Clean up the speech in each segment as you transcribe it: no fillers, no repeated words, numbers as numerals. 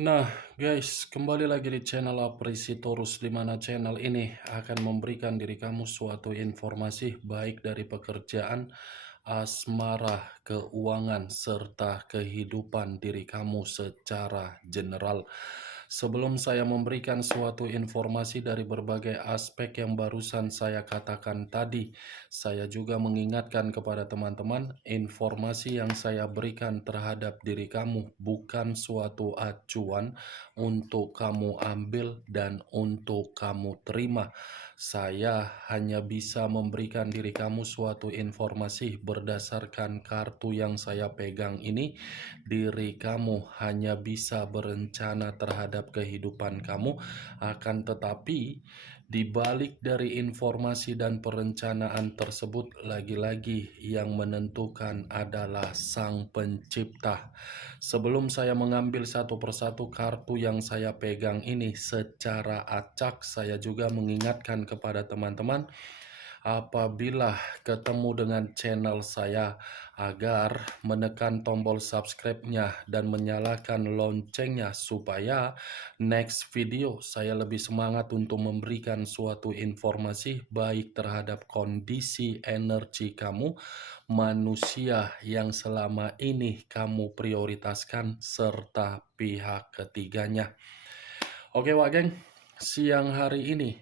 Nah, guys, kembali lagi di channel Aprisitorus, di mana channel ini akan memberikan diri kamu suatu informasi baik dari pekerjaan, asmara, keuangan, serta kehidupan diri kamu secara general. Sebelum saya memberikan suatu informasi dari berbagai aspek yang barusan saya katakan tadi, saya juga mengingatkan kepada teman-teman, informasi yang saya berikan terhadap diri kamu bukan suatu acuan untuk kamu ambil dan untuk kamu terima. Saya hanya bisa memberikan diri kamu suatu informasi berdasarkan kartu yang saya pegang ini. Diri kamu hanya bisa berencana terhadap kehidupan kamu, akan tetapi di balik dari informasi dan perencanaan tersebut, lagi-lagi yang menentukan adalah Sang Pencipta. Sebelum saya mengambil satu persatu kartu yang saya pegang ini secara acak, saya juga mengingatkan kepada teman-teman, apabila ketemu dengan channel saya, agar menekan tombol subscribe-nya dan menyalakan loncengnya supaya next video saya lebih semangat untuk memberikan suatu informasi baik terhadap kondisi energi kamu, manusia yang selama ini kamu prioritaskan, serta pihak ketiganya. Oke Wak Geng, siang hari ini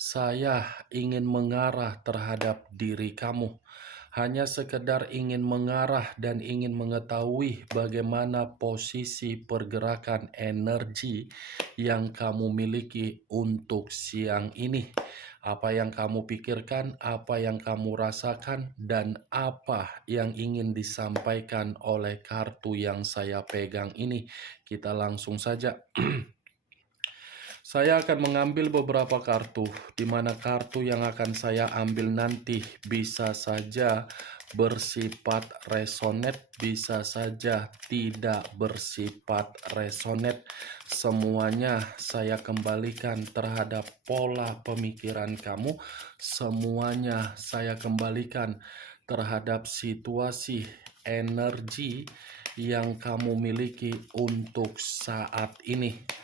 saya ingin mengarah terhadap diri kamu. Hanya sekedar ingin mengarah dan ingin mengetahui bagaimana posisi pergerakan energi yang kamu miliki untuk siang ini. Apa yang kamu pikirkan, apa yang kamu rasakan, dan apa yang ingin disampaikan oleh kartu yang saya pegang ini. Kita langsung saja. Saya akan mengambil beberapa kartu, di mana kartu yang akan saya ambil nanti bisa saja bersifat resonate, bisa saja tidak bersifat resonate. Semuanya saya kembalikan terhadap pola pemikiran kamu, semuanya saya kembalikan terhadap situasi energi yang kamu miliki untuk saat ini.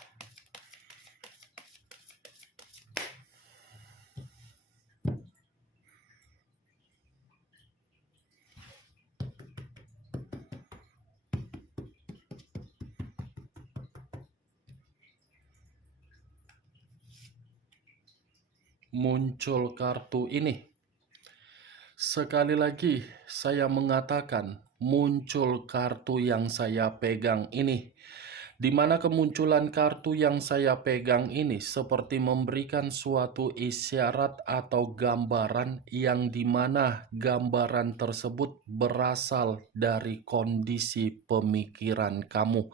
Muncul kartu ini. Sekali lagi saya mengatakan muncul kartu yang saya pegang ini, di mana kemunculan kartu yang saya pegang ini seperti memberikan suatu isyarat atau gambaran yang dimana gambaran tersebut berasal dari kondisi pemikiran kamu.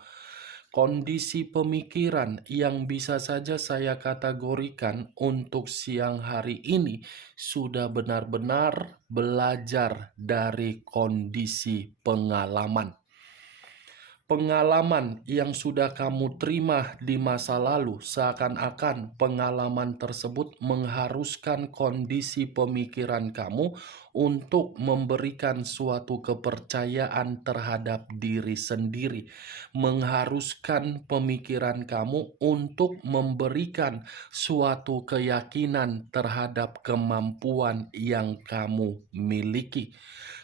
Kondisi pemikiran yang bisa saja saya kategorikan untuk siang hari ini sudah benar-benar belajar dari kondisi pengalaman. Pengalaman yang sudah kamu terima di masa lalu, seakan-akan pengalaman tersebut mengharuskan kondisi pemikiran kamu untuk memberikan suatu kepercayaan terhadap diri sendiri, mengharuskan pemikiran kamu untuk memberikan suatu keyakinan terhadap kemampuan yang kamu miliki.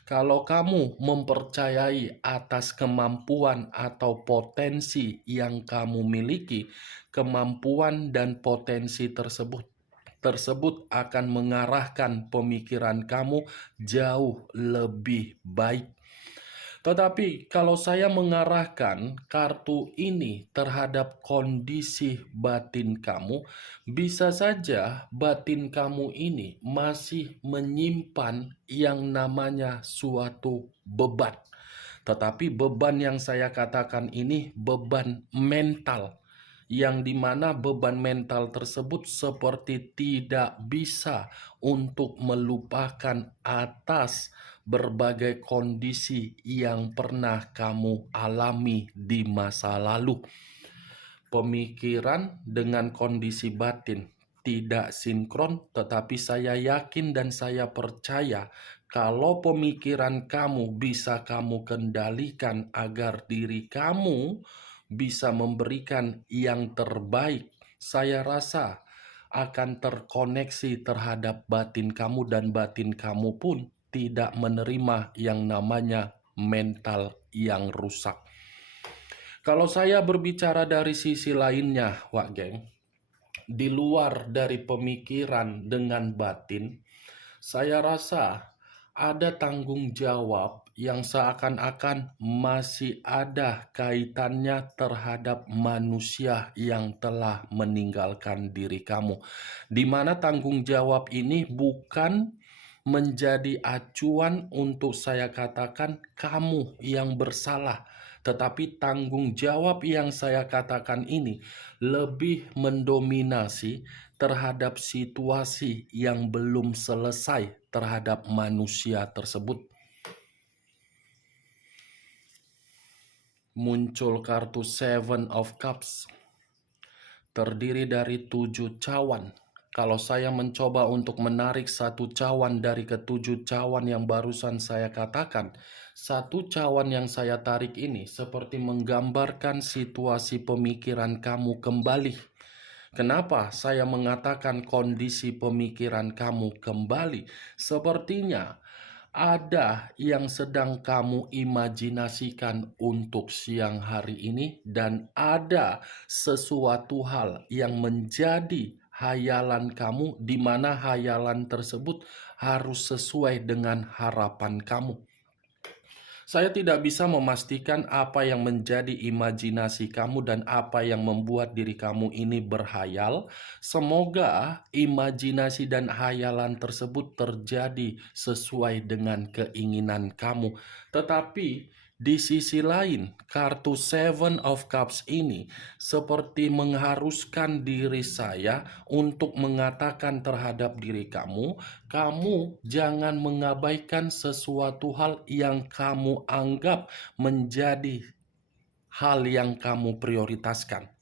Kalau kamu mempercayai atas kemampuan atau potensi yang kamu miliki, kemampuan dan potensi tersebut akan mengarahkan pemikiran kamu jauh lebih baik. Tetapi kalau saya mengarahkan kartu ini terhadap kondisi batin kamu, bisa saja batin kamu ini masih menyimpan yang namanya suatu beban. Tetapi beban yang saya katakan ini beban mental, yang dimana beban mental tersebut seperti tidak bisa untuk melupakan atas berbagai kondisi yang pernah kamu alami di masa lalu. Pemikiran dengan kondisi batin tidak sinkron, tetapi saya yakin dan saya percaya kalau pemikiran kamu bisa kamu kendalikan agar diri kamu bisa memberikan yang terbaik, saya rasa akan terkoneksi terhadap batin kamu dan batin kamu pun tidak menerima yang namanya mental yang rusak. Kalau saya berbicara dari sisi lainnya, Wak Geng, di luar dari pemikiran dengan batin, saya rasa ada tanggung jawab yang seakan-akan masih ada kaitannya terhadap manusia yang telah meninggalkan diri kamu. Di mana tanggung jawab ini bukan menjadi acuan untuk saya katakan kamu yang bersalah. Tetapi tanggung jawab yang saya katakan ini lebih mendominasi terhadap situasi yang belum selesai terhadap manusia tersebut. Muncul kartu Seven of Cups, terdiri dari 7 cawan. Kalau saya mencoba untuk menarik satu cawan dari ketujuh cawan yang barusan saya katakan, satu cawan yang saya tarik ini seperti menggambarkan situasi pemikiran kamu kembali. Kenapa saya mengatakan kondisi pemikiran kamu kembali? Sepertinya ada yang sedang kamu imajinasikan untuk siang hari ini, dan ada sesuatu hal yang menjadi hayalan kamu, di mana hayalan tersebut harus sesuai dengan harapan kamu. Saya tidak bisa memastikan apa yang menjadi imajinasi kamu dan apa yang membuat diri kamu ini berhayal. Semoga imajinasi dan hayalan tersebut terjadi sesuai dengan keinginan kamu. Tetapi di sisi lain, kartu Seven of Cups ini seperti mengharuskan diri saya untuk mengatakan terhadap diri kamu, kamu jangan mengabaikan sesuatu hal yang kamu anggap menjadi hal yang kamu prioritaskan.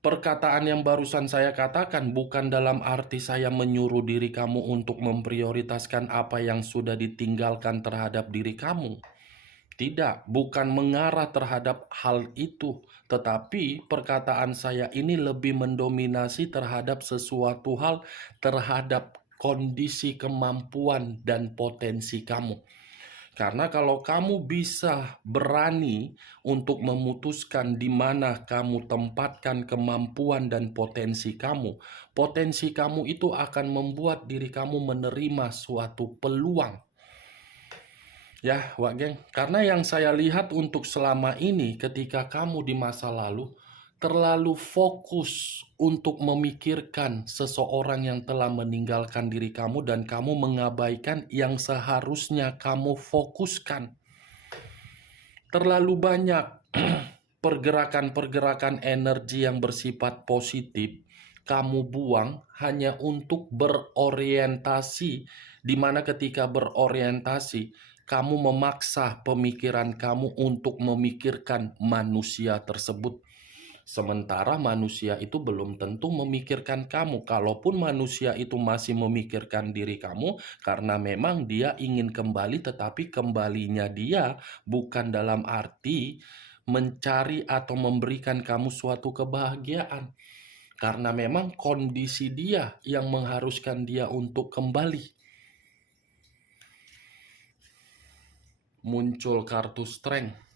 Perkataan yang barusan saya katakan bukan dalam arti saya menyuruh diri kamu untuk memprioritaskan apa yang sudah ditinggalkan terhadap diri kamu. Tidak, bukan mengarah terhadap hal itu, tetapi perkataan saya ini lebih mendominasi terhadap sesuatu hal, terhadap kondisi kemampuan dan potensi kamu. Karena kalau kamu bisa berani untuk memutuskan di mana kamu tempatkan kemampuan dan potensi kamu itu akan membuat diri kamu menerima suatu peluang. Ya, Wak Geng, karena yang saya lihat untuk selama ini ketika kamu di masa lalu terlalu fokus untuk memikirkan seseorang yang telah meninggalkan diri kamu dan kamu mengabaikan yang seharusnya kamu fokuskan. Terlalu banyak pergerakan-pergerakan energi yang bersifat positif kamu buang hanya untuk berorientasi, di mana ketika berorientasi kamu memaksa pemikiran kamu untuk memikirkan manusia tersebut. Sementara manusia itu belum tentu memikirkan kamu. Kalaupun manusia itu masih memikirkan diri kamu, karena memang dia ingin kembali, tetapi kembalinya dia bukan dalam arti mencari atau memberikan kamu suatu kebahagiaan. Karena memang kondisi dia yang mengharuskan dia untuk kembali. Muncul kartu Strength.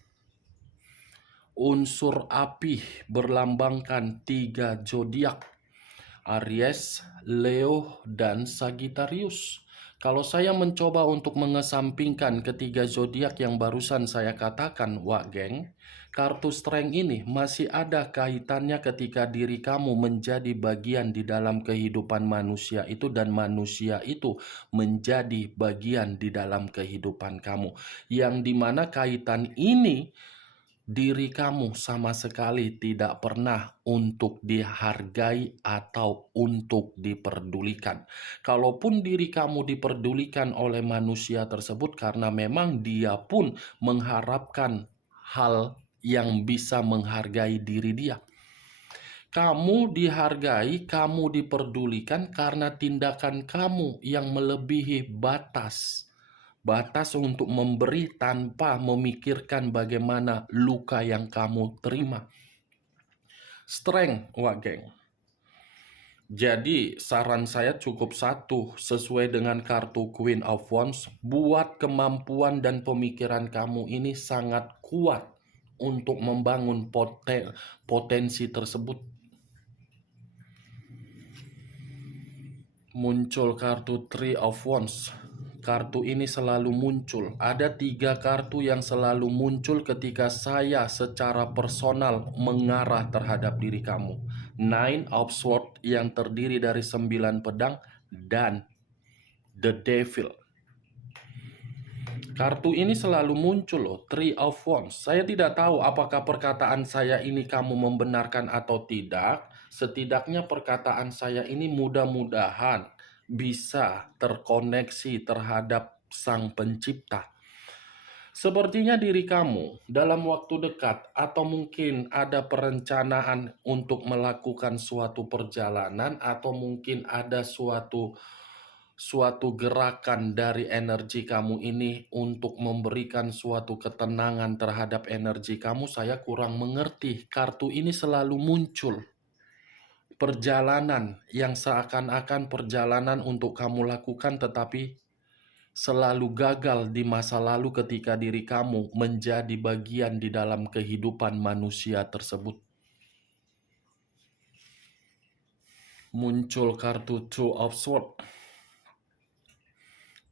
Unsur api berlambangkan 3 zodiak, Aries, Leo, dan Sagittarius. Kalau saya mencoba untuk mengesampingkan ketiga zodiak yang barusan saya katakan, Wak Geng, kartu Strength ini masih ada kaitannya ketika diri kamu menjadi bagian di dalam kehidupan manusia itu dan manusia itu menjadi bagian di dalam kehidupan kamu. Yang dimana kaitan ini diri kamu sama sekali tidak pernah untuk dihargai atau untuk diperdulikan. Kalaupun diri kamu diperdulikan oleh manusia tersebut karena memang dia pun mengharapkan hal yang bisa menghargai diri dia. Kamu dihargai, kamu diperdulikan karena tindakan kamu yang melebihi batas Batas untuk memberi tanpa memikirkan bagaimana luka yang kamu terima. Strength, wah geng. Jadi saran saya cukup satu, sesuai dengan kartu Queen of Wands, buat kemampuan dan pemikiran kamu ini sangat kuat untuk membangun potensi tersebut. Muncul kartu Three of Wands. Kartu ini selalu muncul. Ada 3 kartu yang selalu muncul ketika saya secara personal mengarah terhadap diri kamu. Nine of Swords yang terdiri dari 9 pedang dan The Devil. Kartu ini selalu muncul loh, Three of Wands. Saya tidak tahu apakah perkataan saya ini kamu membenarkan atau tidak. Setidaknya perkataan saya ini mudah-mudahan bisa terkoneksi terhadap Sang Pencipta. Sepertinya diri kamu dalam waktu dekat atau mungkin ada perencanaan untuk melakukan suatu perjalanan atau mungkin ada suatu gerakan dari energi kamu ini untuk memberikan suatu ketenangan terhadap energi kamu. Saya kurang mengerti. Kartu ini selalu muncul. Perjalanan yang seakan-akan perjalanan untuk kamu lakukan tetapi selalu gagal di masa lalu ketika diri kamu menjadi bagian di dalam kehidupan manusia tersebut. Muncul kartu Two of Swords.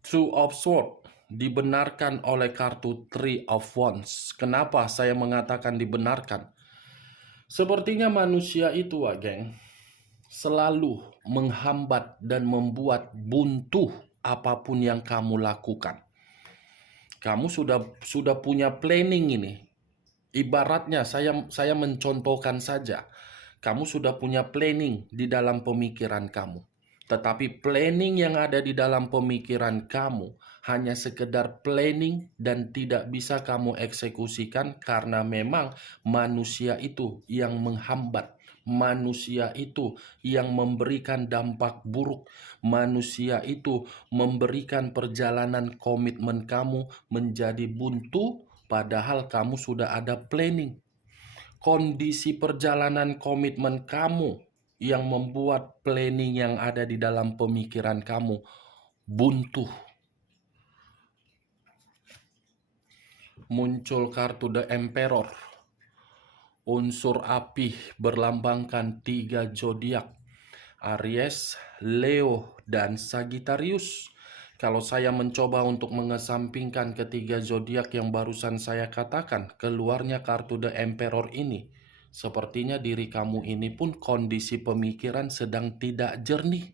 Two of Swords dibenarkan oleh kartu Three of Wands. Kenapa saya mengatakan dibenarkan? Sepertinya manusia itu, geng, selalu menghambat dan membuat buntu apapun yang kamu lakukan. Kamu sudah punya planning ini. Ibaratnya saya mencontohkan saja. Kamu sudah punya planning di dalam pemikiran kamu. Tetapi planning yang ada di dalam pemikiran kamu hanya sekedar planning dan tidak bisa kamu eksekusikan karena memang manusia itu yang menghambat. Manusia itu yang memberikan dampak buruk. Manusia itu memberikan perjalanan komitmen kamu menjadi buntu padahal kamu sudah ada planning. Kondisi perjalanan komitmen kamu yang membuat planning yang ada di dalam pemikiran kamu buntu. Muncul kartu The Emperor. Unsur api berlambangkan 3 zodiak, Aries, Leo, dan Sagittarius. Kalau saya mencoba untuk mengesampingkan ketiga zodiak yang barusan saya katakan, keluarnya kartu The Emperor ini. Sepertinya diri kamu ini pun kondisi pemikiran sedang tidak jernih.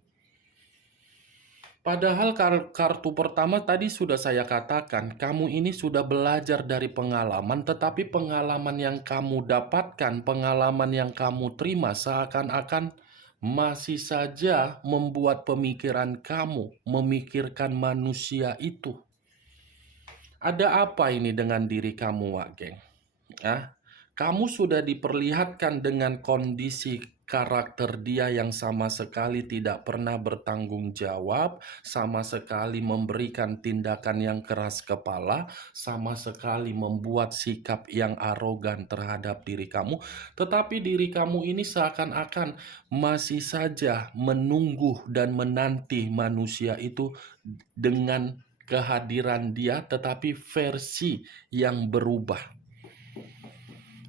Padahal kartu pertama tadi sudah saya katakan, kamu ini sudah belajar dari pengalaman, tetapi pengalaman yang kamu dapatkan, pengalaman yang kamu terima seakan-akan masih saja membuat pemikiran kamu memikirkan manusia itu. Ada apa ini dengan diri kamu, Wak Geng? Kamu sudah diperlihatkan dengan kondisi karakter dia yang sama sekali tidak pernah bertanggung jawab, sama sekali memberikan tindakan yang keras kepala, sama sekali membuat sikap yang arogan terhadap diri kamu. Tetapi diri kamu ini seakan-akan masih saja menunggu dan menanti manusia itu dengan kehadiran dia, tetapi versi yang berubah.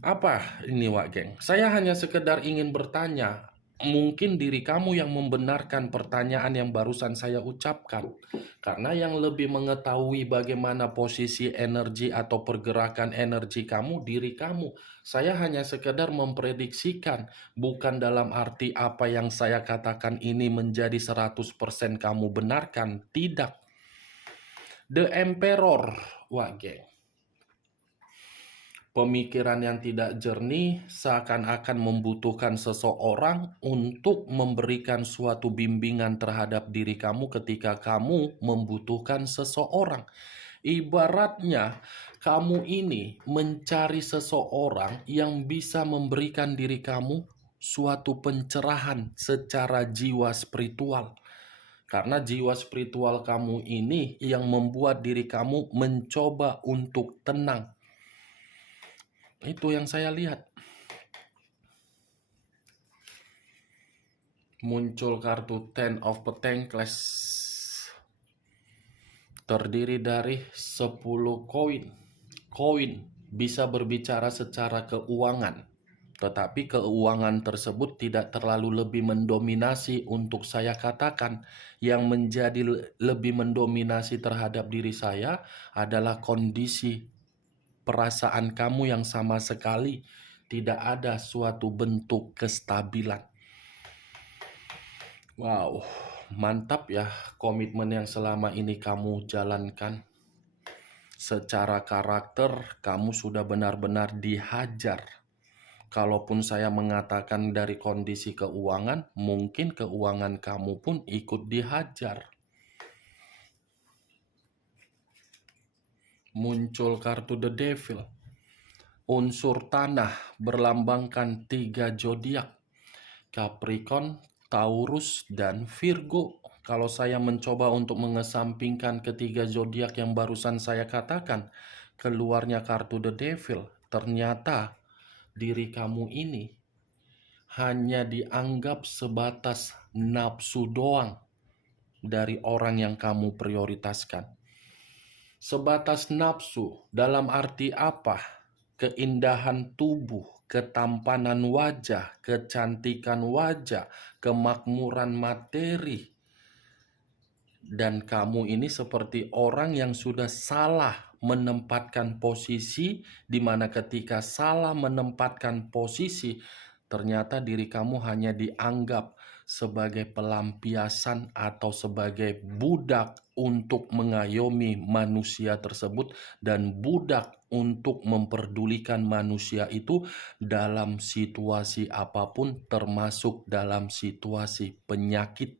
Apa ini, Wak Geng? Saya hanya sekedar ingin bertanya. Mungkin diri kamu yang membenarkan pertanyaan yang barusan saya ucapkan. Karena yang lebih mengetahui bagaimana posisi energi atau pergerakan energi kamu, diri kamu. Saya hanya sekedar memprediksikan. Bukan dalam arti apa yang saya katakan ini menjadi 100% kamu benarkan. Tidak. The Emperor, Wak Geng. Pemikiran yang tidak jernih seakan-akan membutuhkan seseorang untuk memberikan suatu bimbingan terhadap diri kamu ketika kamu membutuhkan seseorang. Ibaratnya kamu ini mencari seseorang yang bisa memberikan diri kamu suatu pencerahan secara jiwa spiritual. Karena jiwa spiritual kamu ini yang membuat diri kamu mencoba untuk tenang. Itu yang saya lihat. Muncul kartu Ten of Pentacles. Terdiri dari 10 koin. Koin bisa berbicara secara keuangan, tetapi keuangan tersebut tidak terlalu lebih mendominasi untuk saya katakan. Yang menjadi lebih mendominasi terhadap diri saya adalah kondisi perasaan kamu yang sama sekali tidak ada suatu bentuk kestabilan. Wow, mantap ya komitmen yang selama ini kamu jalankan. Secara karakter, kamu sudah benar-benar dihajar. Kalaupun saya mengatakan dari kondisi keuangan, mungkin keuangan kamu pun ikut dihajar. Muncul kartu The Devil. Unsur tanah berlambangkan 3 zodiak. Capricorn, Taurus, dan Virgo. Kalau saya mencoba untuk mengesampingkan ketiga zodiak yang barusan saya katakan, keluarnya kartu The Devil. Ternyata diri kamu ini hanya dianggap sebatas nafsu doang dari orang yang kamu prioritaskan. Sebatas nafsu dalam arti apa? Keindahan tubuh, ketampanan wajah, kecantikan wajah, kemakmuran materi. Dan kamu ini seperti orang yang sudah salah menempatkan posisi, di mana ketika salah menempatkan posisi, ternyata diri kamu hanya dianggap sebagai pelampiasan atau sebagai budak untuk mengayomi manusia tersebut, dan budak untuk memperdulikan manusia itu dalam situasi apapun, termasuk dalam situasi penyakit.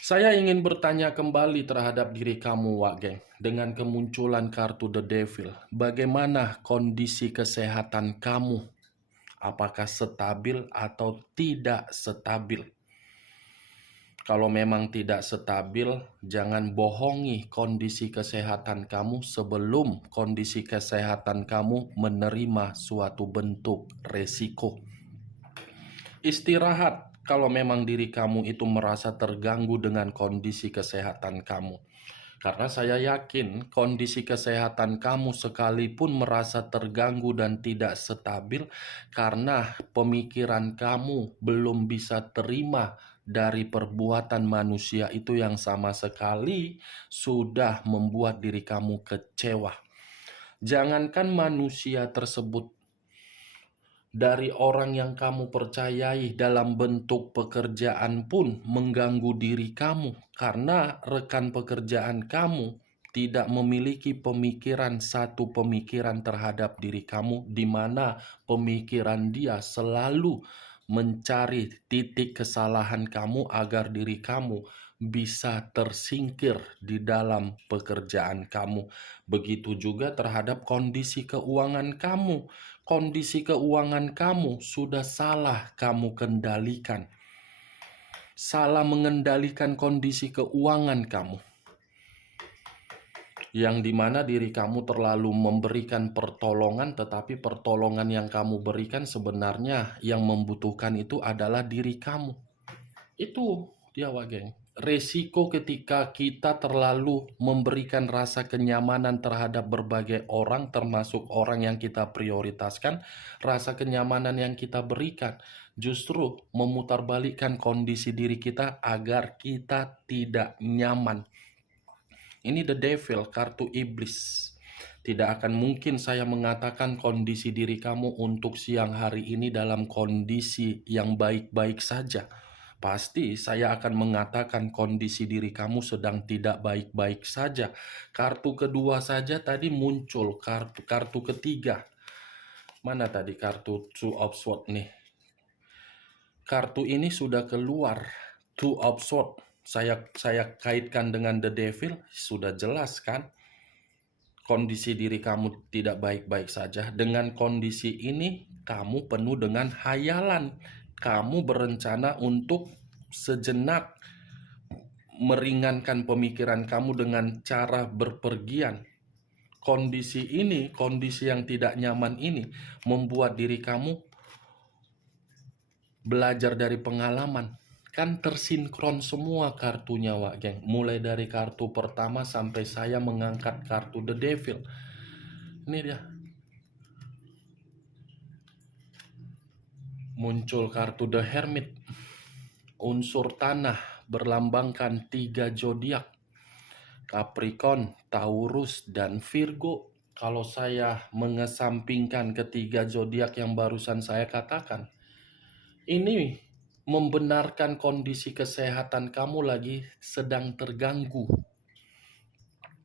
Saya ingin bertanya kembali terhadap diri kamu, Wak Geng. Dengan kemunculan kartu The Devil, bagaimana kondisi kesehatan kamu? Apakah stabil atau tidak stabil? Kalau memang tidak stabil, jangan bohongi kondisi kesehatan kamu sebelum kondisi kesehatan kamu menerima suatu bentuk resiko. Istirahat kalau memang diri kamu itu merasa terganggu dengan kondisi kesehatan kamu. Karena saya yakin kondisi kesehatan kamu sekalipun merasa terganggu dan tidak stabil, karena pemikiran kamu belum bisa terima dari perbuatan manusia itu yang sama sekali sudah membuat diri kamu kecewa. Jangankan manusia tersebut, dari orang yang kamu percayai dalam bentuk pekerjaan pun mengganggu diri kamu, karena rekan pekerjaan kamu tidak memiliki satu pemikiran terhadap diri kamu, di mana pemikiran dia selalu mencari titik kesalahan kamu agar diri kamu bisa tersingkir di dalam pekerjaan kamu. Begitu juga terhadap kondisi keuangan kamu. Kondisi keuangan kamu sudah salah kamu kendalikan. Salah mengendalikan kondisi keuangan kamu. Yang dimana diri kamu terlalu memberikan pertolongan, tetapi pertolongan yang kamu berikan sebenarnya yang membutuhkan itu adalah diri kamu. Itu dia, Wak Geng. Resiko ketika kita terlalu memberikan rasa kenyamanan terhadap berbagai orang, termasuk orang yang kita prioritaskan, rasa kenyamanan yang kita berikan justru memutarbalikkan kondisi diri kita agar kita tidak nyaman. Ini The Devil, kartu iblis. Tidak akan mungkin saya mengatakan kondisi diri kamu untuk siang hari ini dalam kondisi yang baik-baik saja. Pasti saya akan mengatakan kondisi diri kamu sedang tidak baik-baik saja. Kartu kedua saja tadi muncul, kartu ketiga. Mana tadi kartu Two of Swords nih? Kartu ini sudah keluar, Two of Swords. Saya kaitkan dengan The Devil, sudah jelas kan? Kondisi diri kamu tidak baik-baik saja. Dengan kondisi ini, kamu penuh dengan hayalan. Kamu berencana untuk sejenak meringankan pemikiran kamu dengan cara berpergian. Kondisi ini, kondisi yang tidak nyaman ini membuat diri kamu belajar dari pengalaman. Kan tersinkron semua kartunya, Wak Geng. Mulai dari kartu pertama sampai saya mengangkat kartu The Devil. Ini dia. Muncul kartu The Hermit. Unsur tanah berlambangkan 3 zodiak. Capricorn, Taurus, dan Virgo. Kalau saya mengesampingkan ketiga zodiak yang barusan saya katakan, ini membenarkan kondisi kesehatan kamu lagi sedang terganggu.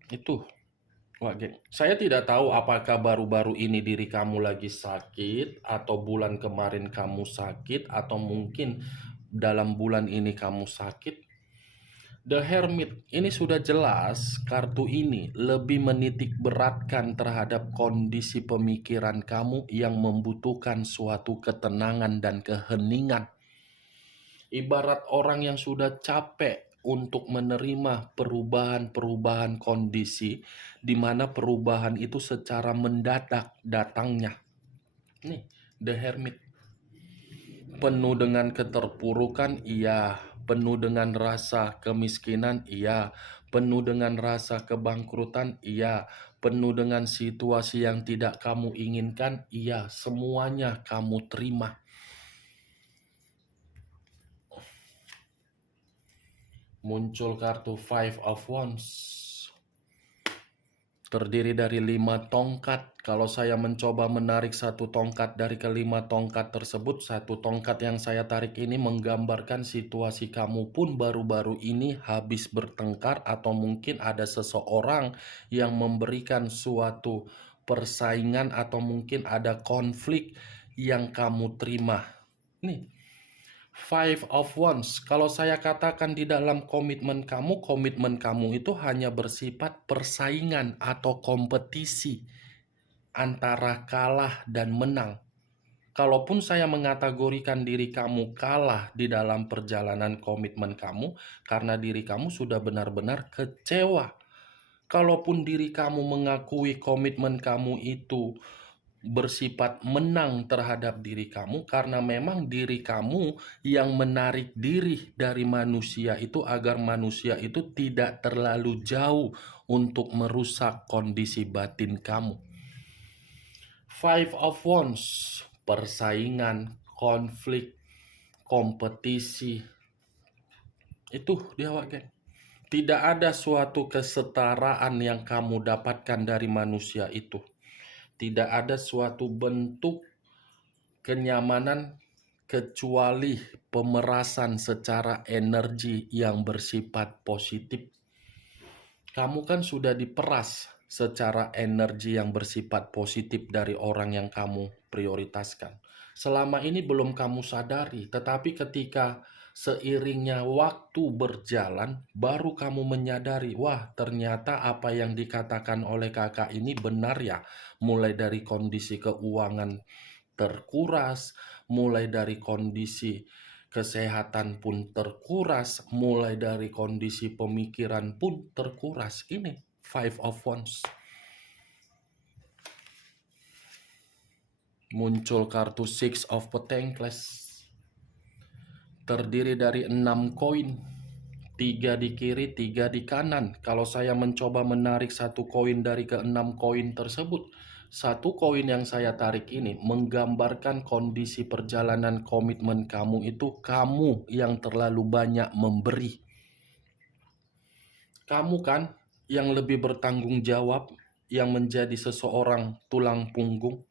Itu, Wak Geng. Saya tidak tahu apakah baru-baru ini diri kamu lagi sakit, atau bulan kemarin kamu sakit, atau mungkin dalam bulan ini kamu sakit. The Hermit ini sudah jelas, kartu ini lebih menitik beratkan terhadap kondisi pemikiran kamu yang membutuhkan suatu ketenangan dan keheningan. Ibarat orang yang sudah capek untuk menerima perubahan-perubahan kondisi, di mana perubahan itu secara mendadak datangnya. Nih, The Hermit. Penuh dengan keterpurukan, iya. Penuh dengan rasa kemiskinan, iya. Penuh dengan rasa kebangkrutan, iya. Penuh dengan situasi yang tidak kamu inginkan, iya. Semuanya kamu terima. Muncul kartu Five of Wands. Terdiri dari 5 tongkat. Kalau saya mencoba menarik satu tongkat dari kelima tongkat tersebut, satu tongkat yang saya tarik ini menggambarkan situasi kamu pun baru-baru ini habis bertengkar, atau mungkin ada seseorang yang memberikan suatu persaingan, atau mungkin ada konflik yang kamu terima. Nih, Five of Wands. Kalau saya katakan di dalam komitmen kamu itu hanya bersifat persaingan atau kompetisi antara kalah dan menang. Kalaupun saya mengategorikan diri kamu kalah di dalam perjalanan komitmen kamu, karena diri kamu sudah benar-benar kecewa. Kalaupun diri kamu mengakui komitmen kamu itu bersifat menang terhadap diri kamu, karena memang diri kamu yang menarik diri dari manusia itu agar manusia itu tidak terlalu jauh untuk merusak kondisi batin kamu. Five of Wands, persaingan, konflik, kompetisi. Itu dia, Wak Geng. Tidak ada suatu kesetaraan yang kamu dapatkan dari manusia itu. Tidak ada suatu bentuk kenyamanan kecuali pemerasan secara energi yang bersifat positif. Kamu kan sudah diperas secara energi yang bersifat positif dari orang yang kamu prioritaskan. Selama ini belum kamu sadari, tetapi ketika seiringnya waktu berjalan, baru kamu menyadari, wah ternyata apa yang dikatakan oleh kakak ini benar ya. Mulai dari kondisi keuangan terkuras, mulai dari kondisi kesehatan pun terkuras, mulai dari kondisi pemikiran pun terkuras. Ini Five of Wands. Muncul kartu Six of Pentacles. Terdiri dari 6 koin, 3 di kiri, 3 di kanan. Kalau saya mencoba menarik satu koin dari ke-6 koin tersebut, satu koin yang saya tarik ini menggambarkan kondisi perjalanan komitmen kamu itu kamu yang terlalu banyak memberi. Kamu kan yang lebih bertanggung jawab, yang menjadi seseorang tulang punggung.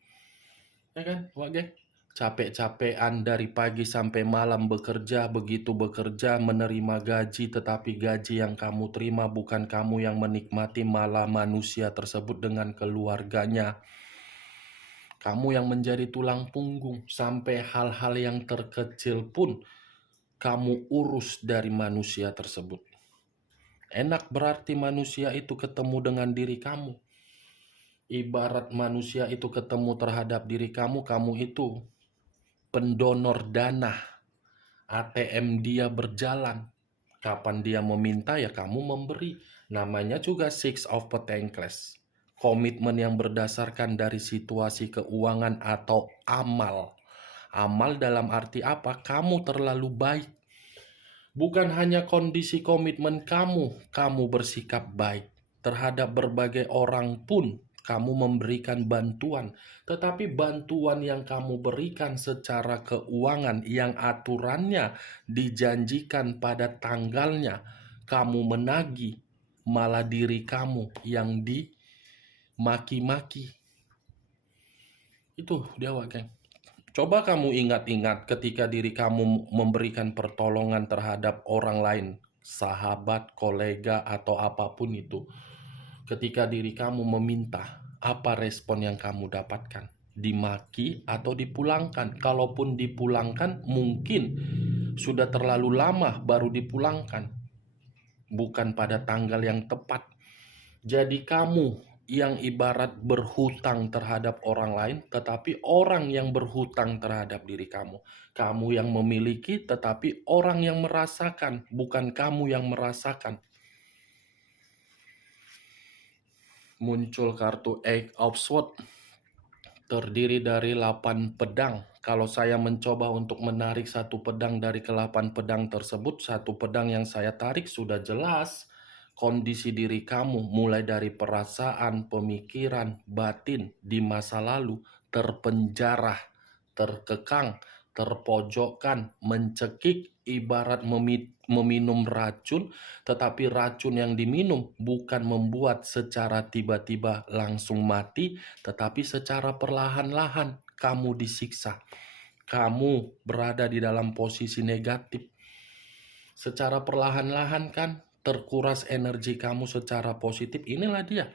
Ya kan, Wak Geng? Capek-capean dari pagi sampai malam bekerja, begitu bekerja menerima gaji, tetapi gaji yang kamu terima bukan kamu yang menikmati, malah manusia tersebut dengan keluarganya. Kamu yang menjadi tulang punggung, sampai hal-hal yang terkecil pun kamu urus dari manusia tersebut. Enak berarti manusia itu ketemu dengan diri kamu. Ibarat manusia itu ketemu terhadap diri kamu, kamu itu pendonor dana, ATM dia berjalan. Kapan dia meminta ya kamu memberi. Namanya juga Six of Pentacles. Komitmen yang berdasarkan dari situasi keuangan atau amal. Amal dalam arti apa? Kamu terlalu baik. Bukan hanya kondisi komitmen kamu bersikap baik. Terhadap berbagai orang pun kamu memberikan bantuan. Tetapi bantuan yang kamu berikan secara keuangan yang aturannya dijanjikan pada tanggalnya, kamu menagih, malah diri kamu yang dimaki-maki. Itu dia, geng. Coba kamu ingat-ingat ketika diri kamu memberikan pertolongan terhadap orang lain, sahabat, kolega, atau apapun itu. Ketika diri kamu meminta, apa respon yang kamu dapatkan? Dimaki atau dipulangkan? Kalaupun dipulangkan, mungkin sudah terlalu lama baru dipulangkan. Bukan pada tanggal yang tepat. Jadi kamu yang ibarat berhutang terhadap orang lain, tetapi orang yang berhutang terhadap diri kamu. Kamu yang memiliki, tetapi orang yang merasakan, bukan kamu yang merasakan. Muncul kartu Eight of Swords, terdiri dari 8 pedang. Kalau saya mencoba untuk menarik satu pedang dari ke-8 pedang tersebut, satu pedang yang saya tarik sudah jelas kondisi diri kamu, mulai dari perasaan, pemikiran, batin di masa lalu, terpenjara, terkekang, terpojokkan, mencekik, ibarat meminum racun, tetapi racun yang diminum bukan membuat secara tiba-tiba langsung mati, tetapi secara perlahan-lahan kamu disiksa. Kamu berada di dalam posisi negatif. Secara perlahan-lahan kan terkuras energi kamu secara positif. Inilah dia.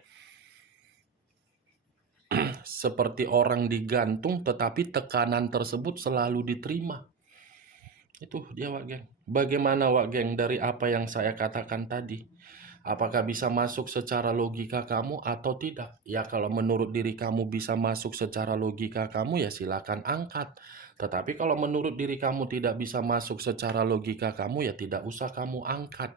Seperti orang digantung tetapi tekanan tersebut selalu diterima. Itu dia, Wak Geng. Bagaimana, Wak Geng, dari apa yang saya katakan tadi? Apakah bisa masuk secara logika kamu atau tidak? Ya kalau menurut diri kamu bisa masuk secara logika kamu ya silakan angkat. Tetapi kalau menurut diri kamu tidak bisa masuk secara logika kamu ya tidak usah kamu angkat.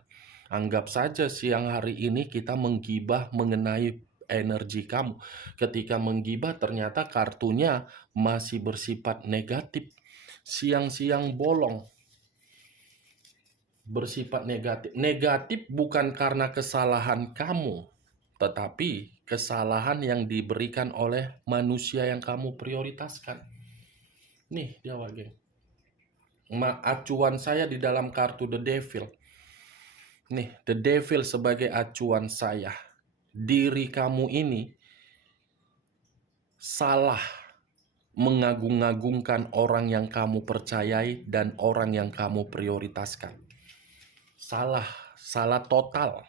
Anggap saja siang hari ini kita menggibah mengenai energi kamu. Ketika menggibah ternyata kartunya masih bersifat negatif. Siang-siang bolong. Bersifat negatif. Negatif bukan karena kesalahan kamu, tetapi kesalahan yang diberikan oleh manusia yang kamu prioritaskan. Nih dia, geng. Acuan saya di dalam kartu The Devil. Nih, The Devil sebagai acuan saya. Diri kamu ini salah mengagung-agungkan orang yang kamu percayai dan orang yang kamu prioritaskan. Salah total.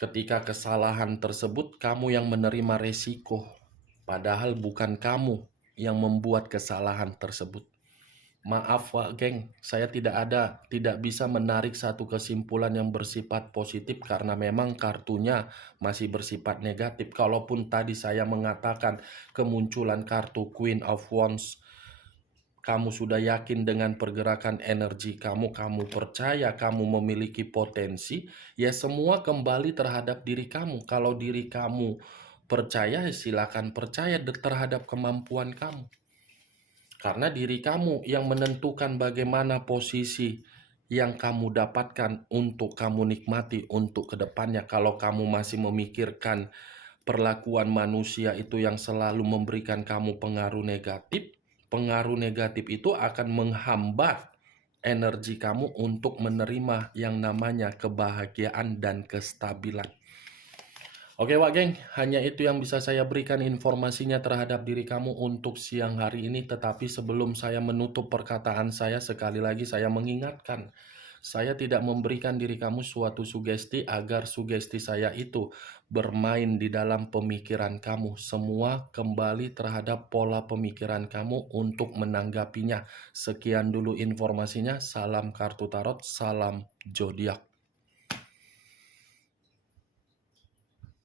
Ketika kesalahan tersebut kamu yang menerima resiko, padahal bukan kamu yang membuat kesalahan tersebut. Maaf, Wak Geng, saya tidak bisa menarik satu kesimpulan yang bersifat positif karena memang kartunya masih bersifat negatif. Kalaupun tadi saya mengatakan kemunculan kartu Queen of Wands, kamu sudah yakin dengan pergerakan energi kamu percaya kamu memiliki potensi, ya semua kembali terhadap diri kamu. Kalau diri kamu percaya, silakan percaya terhadap kemampuan kamu. Karena diri kamu yang menentukan bagaimana posisi yang kamu dapatkan untuk kamu nikmati untuk kedepannya. Kalau kamu masih memikirkan perlakuan manusia itu yang selalu memberikan kamu pengaruh negatif itu akan menghambat energi kamu untuk menerima yang namanya kebahagiaan dan kestabilan. Oke, Wak Geng, hanya itu yang bisa saya berikan informasinya terhadap diri kamu untuk siang hari ini. Tetapi sebelum saya menutup perkataan saya, sekali lagi saya mengingatkan, saya tidak memberikan diri kamu suatu sugesti agar sugesti saya itu bermain di dalam pemikiran kamu. Semua kembali terhadap pola pemikiran kamu untuk menanggapinya. Sekian dulu informasinya. Salam kartu tarot, salam zodiak.